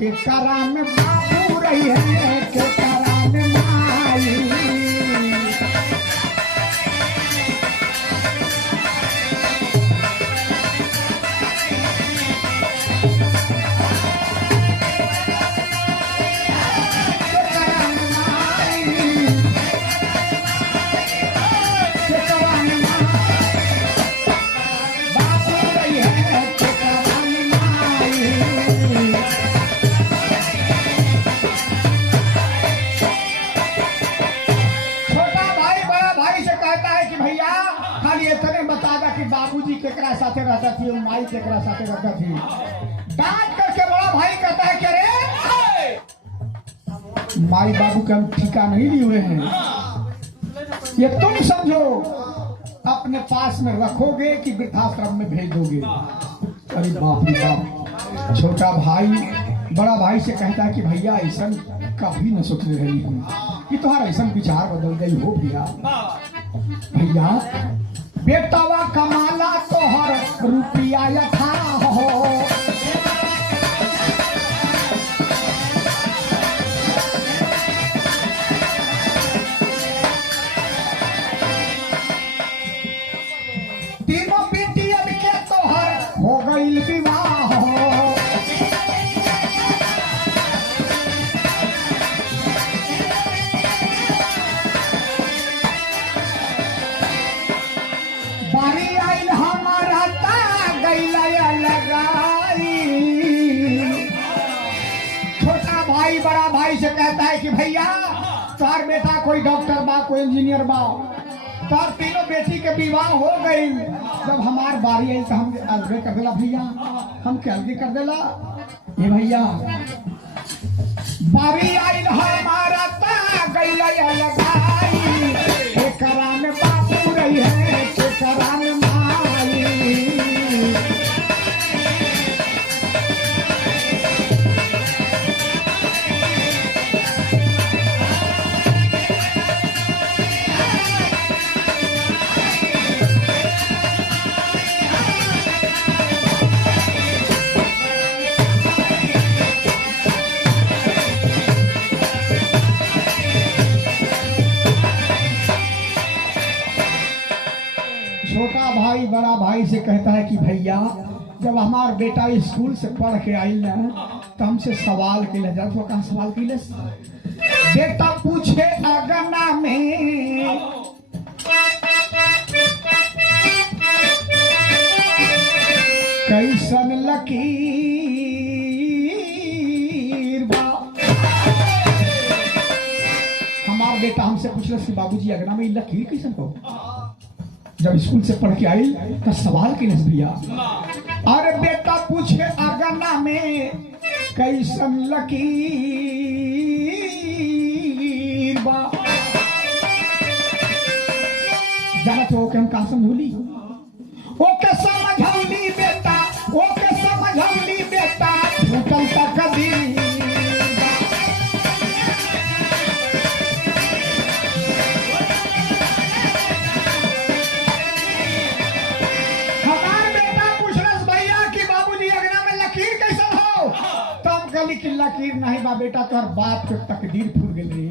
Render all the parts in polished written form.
के करा में बाबू रही है के करा में माई। बाबूजी केकरा साथे रहता थी, माई केकरा साथे रहता थी। डांट करके बड़ा भाई कहता है कि अरे माई बाबू के हम ठिका नहीं लिए हुए हैं, ये तुम समझो अपने पास में रखोगे कि वृद्धाश्रम में भेज दोगे। अरे बाप रे बाप। छोटा भाई बड़ा भाई से कहता है कि भैया ऐसा कभी न सोच रही हम कि तुम्हारा ऐसा विचार बदल गई हो भैया। भैया बेटावा कमाला तोहर रुपया यथा हो, तीनों बेटियन के तोहर हो गईल विवाह हो। बारी आइल हमारा ता गईला लगाई। छोटा भाई बड़ा भाई से कहता है कि भैया तार बेटा कोई डॉक्टर बा, कोई इंजीनियर बा, तार तीनों बेटी के विवाह हो गई। जब हमार बारी आई तो हम अलगे कर देला भैया, हम क्या अलगे कर देला। ये भैया बारी आइल हमारा ता गईला लगाई। एकरा में बाबू रही है केकरा में माई। छोटा भाई बड़ा भाई से कहता है कि भैया जब हमार बेटा स्कूल से पढ़ के आई ना तो हमसे सवाल किया जा। तो कहा सवाल किले? बेटा पूछे अगना में कैसन लकीर बा। हमार बेटा हमसे पूछल कि बाबूजी अगना में लकीर कैसन हो। जब स्कूल से पढ़ के आई तो सवाल की भैया, अरे बेटा पूछे अगना में कैसन लकीर बा। जाना तो हम कहा समझौली, ओके समझौली बेटा, ओके समझौली बेटा, फूटल तक कदीर। कि लकीर नहीं बा बेटा, तोहर बाप के तकदीर फूट गई।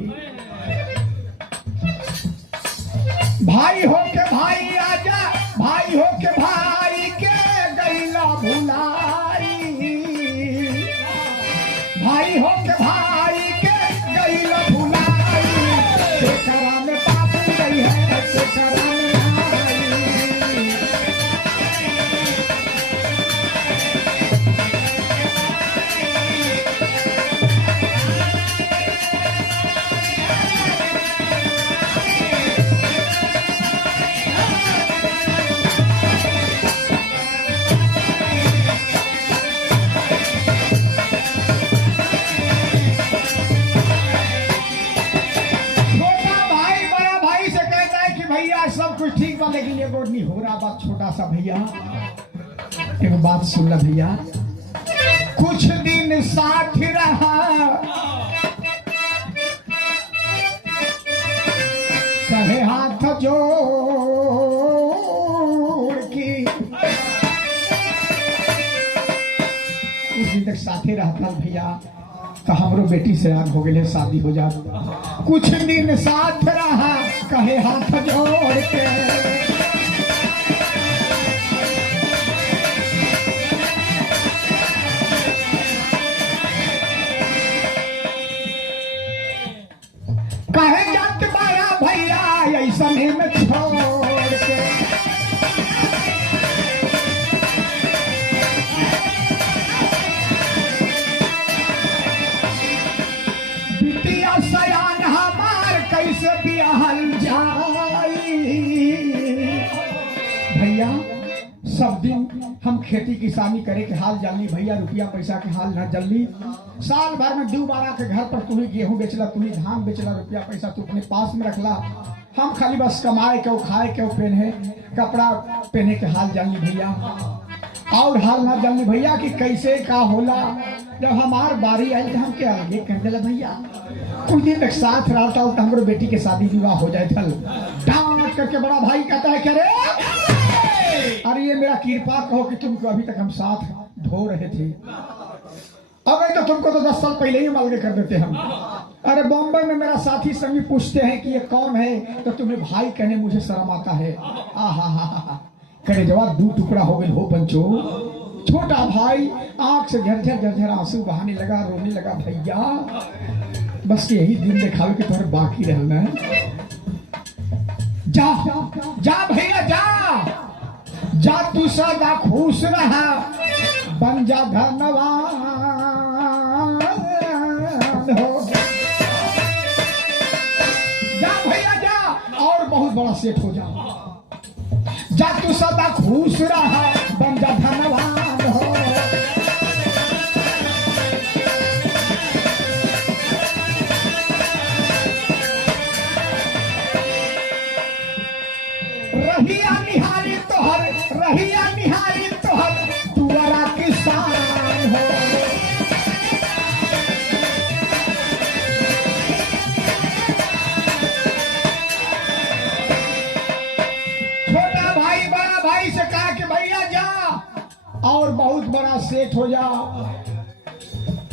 भाई हो के भाई आजा, भाई हो के भाई के गईला भुलाई। भाई हो के भाई के गईला भुलाई। केकरा में बाबू गई है केकरा में सब कुछ ठीक बा, लेकिन एगो नहीं हो रहा बात छोटा सा भैया। एगो बात सुन ला भैया, कुछ दिन साथ रहा कहे हाथ जोड़ के। कुछ दिन तक साथे रहता भैया, तो हमरो बेटी से आग हो गए शादी हो जा। कुछ दिन साथ रहा कहे हाथ जोड़ के, कहे जात बाया भैया ऐसा में छोड़ के। बिटिया सयान हमार कैसे बियाहल जाई। भैया सब दिन हम खेती किसानी करे के हाल जानी भैया, रुपया पैसा के हाल न जल्दी। साल भर में 2 बार के घर पर तू ही गेहूं बेचला, तू ही धान बेचला, रुपया पैसा तू अपने पास में रखला। हम खाली बस कमाए के खाए के पहने कपड़ा पहने के हाल जानी भैया, और हाल ना जानी भैया कि कैसे का होला। जब हमार बारी आई तो हम क्या आगे कह दिला भैया, कुछ दिन तक साथ रहता तो हमारे बेटी के शादी विवाह हो जाए थल। डांट करके बड़ा भाई कहता है क्या रे, अरे ये मेरा कृपा कहो कि तुमको अभी तक हम साथ ढो रहे थे, अब तो तुमको तो 10 साल पहले ही मालगे कर देते हम। अरे बॉम्बे में मेरा साथी संगी पूछते हैं कि ये कौन है, तो तुम्हें भाई कहने मुझे शर्म आता है। करे जवाब 2 टुकड़ा हो गए हो पंचो। छोटा भाई आंख से झरझर झरझर आंसू बहाने लगा, रोने लगा। भैया बस यही दिन दिखावे कि तुम्हारे बाकी रहना है। जा जा भैया जा, जा तू सदा खुश रहा, बन जा धनवान हो। जा भैया जा, और बहुत बड़ा सेठ हो जा। जा तू सदा खुश रहा, बन जा धनवान हो। रहिया निहारी तोहर, रहिया निहारी तोहर दुआरा किसान हो। छोटा भाई बड़ा भाई से कहा कि भैया जा और बहुत बड़ा सेठ हो जा,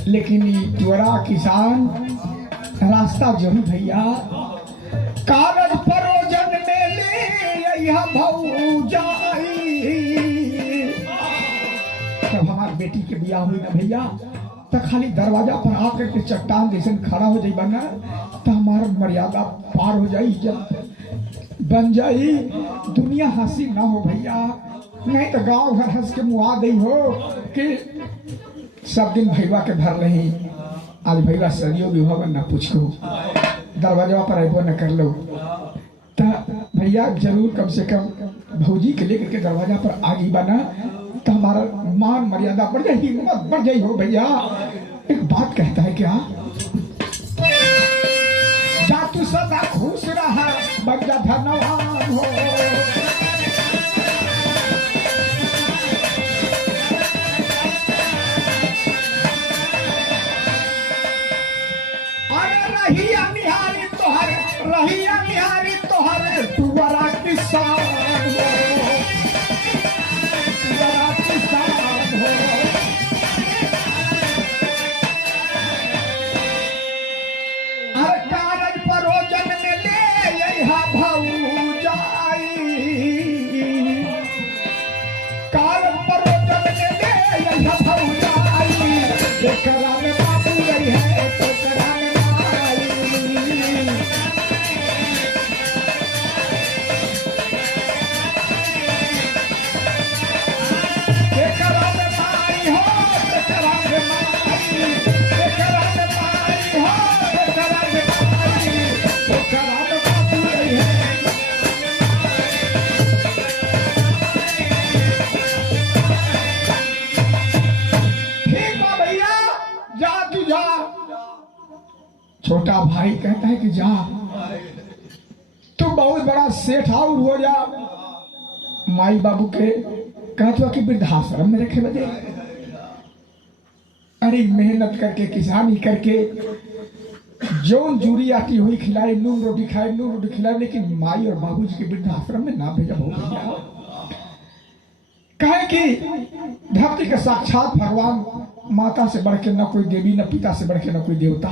लेकिन दुआरा किसान रास्ता जरूर भैया। कागज परोजन में ले यह भौजाई। जब हमारी बेटी के बियाह हुई ना भैया, तो खाली दरवाजा पर आकर के चट्टान जैसे खड़ा हो जाई बना, तो हमारा मर्यादा पार हो जाई, इज्जत बन जाई, दुनिया हंसी ना हो भैया। नहीं तो गांव घर हंस के मुआ गई हो कि सब दिन भैया के भर रही, आज भैया सदियों भी होगा ना पूछो, दरवाजा पर आइबो न कर लो। तो भैया जरूर कम से कम भौजी के लेकर के दरवाजा पर आगे बना, तो हमारा मान मर्यादा बढ़ जाए, हिम्मत बढ़ जाए हो भैया। एक बात कहता है क्या, जा तू सदा खुश रहा, बन जा धनवान हो। रहिया निहारी तोहर, रहिया निहारी तोहर दुआरा किसान हो, दुआरा किसान हो। हर कागज परोजन में ले यहा भौजाई, कागज परोजन में ले यहा भौजाई। एकरा में बाबू रही है, एकरा में छोटा भाई कहता है कि जा तू बहुत बड़ा सेठ और हो जा, माई बाबू के कहते कि वृद्धाश्रम में रखे बदे। अरे मेहनत करके किसानी करके जौन जूरी आती हुई खिलाए, नून रोटी खाए, नून रोटी खिलाए, लेकिन माई और बाबूजी के वृद्धाश्रम में ना भेजा हो भैया। कहे कि धरती के साक्षात भगवान माता से बढ़ के न कोई देवी, न पिता से बढ़ के न कोई देवता।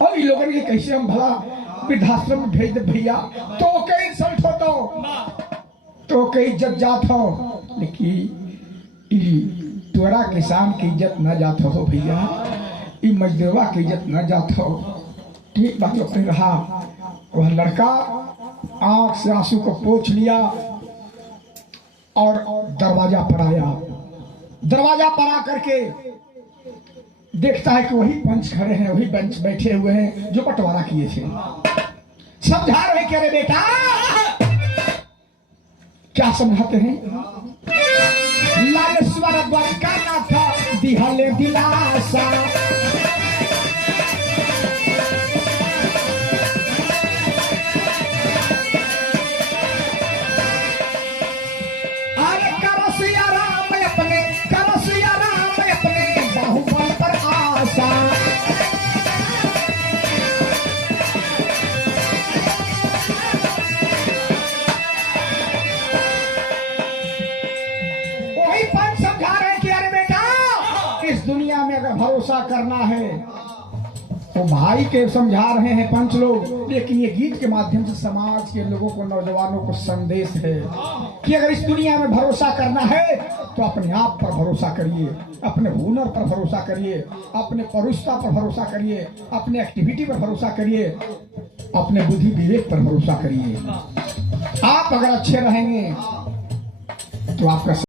और इन लोगों के कैसे हम भला वृद्धाश्रम में भेज दे भैया, तो कई इंसल्ट होता तो कई इज्जत जात हो, लेकिन तोरा किसान की इज्जत न जात हो भैया, ई मजदूरवा की इज्जत न जात हो। ठीक बात अपने रहा। वह लड़का आंख से आंसू को पोंछ लिया और दरवाजा पर आया। दरवाजा पर आकर के देखता है कि वही पंच खड़े हैं, वही बेंच बैठे हुए हैं जो बंटवारा किए थे। समझा रहे कि अरे बेटा, क्या समझाते हैं? लालेश्वर द्वारका नाथ दिहले दिलासा, अरे करसिया राम अपने, करसिया राम अपने बाहुबल पर आशा। वही पंच समझा रहे कि अरे बेटा, इस दुनिया में अगर भरोसा करना है तो भाई के समझा रहे हैं पंच लोग, लेकिन ये गीत के माध्यम से समाज के लोगों को, नौजवानों को संदेश है कि अगर इस दुनिया में भरोसा करना है तो अपने आप पर भरोसा करिए, अपने हुनर पर भरोसा करिए, अपने परुषता पर भरोसा करिए, अपने एक्टिविटी पर भरोसा करिए, अपने बुद्धि विवेक पर भरोसा करिए। आप अगर अच्छे रहेंगे तो आपका